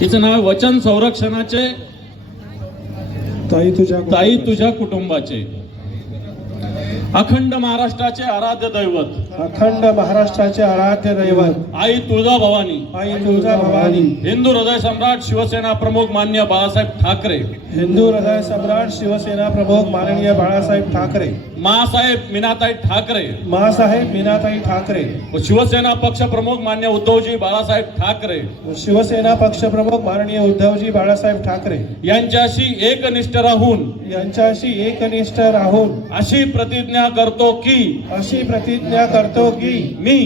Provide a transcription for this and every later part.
हिचं नाव वचन संरक्षणाचे ताई तुझ्या कुटुंबाचे. अखंड महाराष्ट्राचे आराध्य दैवत, अखंड महाराष्ट्राचे आराध्य दैवत आई तुळजाभवानी, आई तुळजाभवानी, हिंदू हृदय सम्राट शिवसेना प्रमुख माननीय बाळासाहेब ठाकरे, हिंदू हृदय सम्राट शिवसेना प्रमुख माननीय बाळासाहेब ठाकरे, मासाहेब मीनाताई ठाकरे, मासाहेब मीनाताई ठाकरे व शिवसेना पक्ष प्रमुख मान्य उद्धवजी बाळासाहेब ठाकरे शिवसेना पक्ष प्रमुख माननीय उद्धवजी बाळासाहेब ठाकरे यांच्याशी एकनिष्ठ राहून यांच्याशी एकनिष्ठ राहून अशी प्रतिज्ञा करतो की मी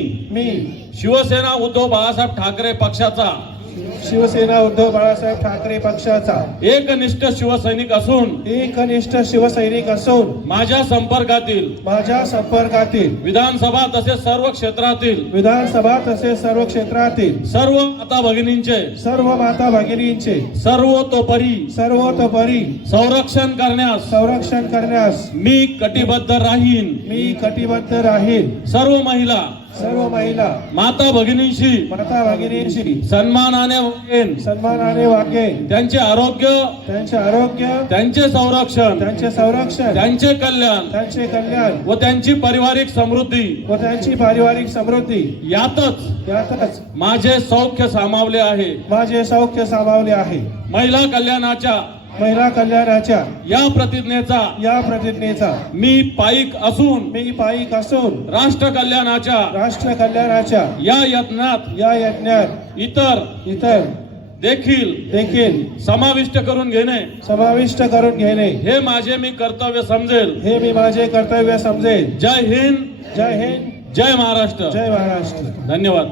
शिवसेना उद्धव बाळासाहेब ठाकरे पक्षाचा शिवसेना उद्धव बाळासाहेब ठाकरे पक्षाचा एकनिष्ठ शिवसैनिक असून माझ्या संपर्कातील विधानसभा तसेच सर्व क्षेत्रातील सर्व माता भगिनींचे सर्वतोपरी संरक्षण करण्यास मी कटिबद्ध राहीन. सर्व महिला माता भगिनींशी सन्मानाने वागेन. त्यांचे आरोग्य त्यांचे संरक्षण त्यांचे कल्याण व त्यांची पारिवारिक समृद्धी यातच माझे सौख्य सामावले आहे. महिला कल्याणाच्या या प्रतिज्ञेचा मी पाईक असून राष्ट्र कल्याणाच्या या यत्नात इतर देखील समाविष्ट करून घेणे हे माझे मी कर्तव्य समजेल. जय हिंद, जय महाराष्ट्र. जय महाराष्ट्र. धन्यवाद.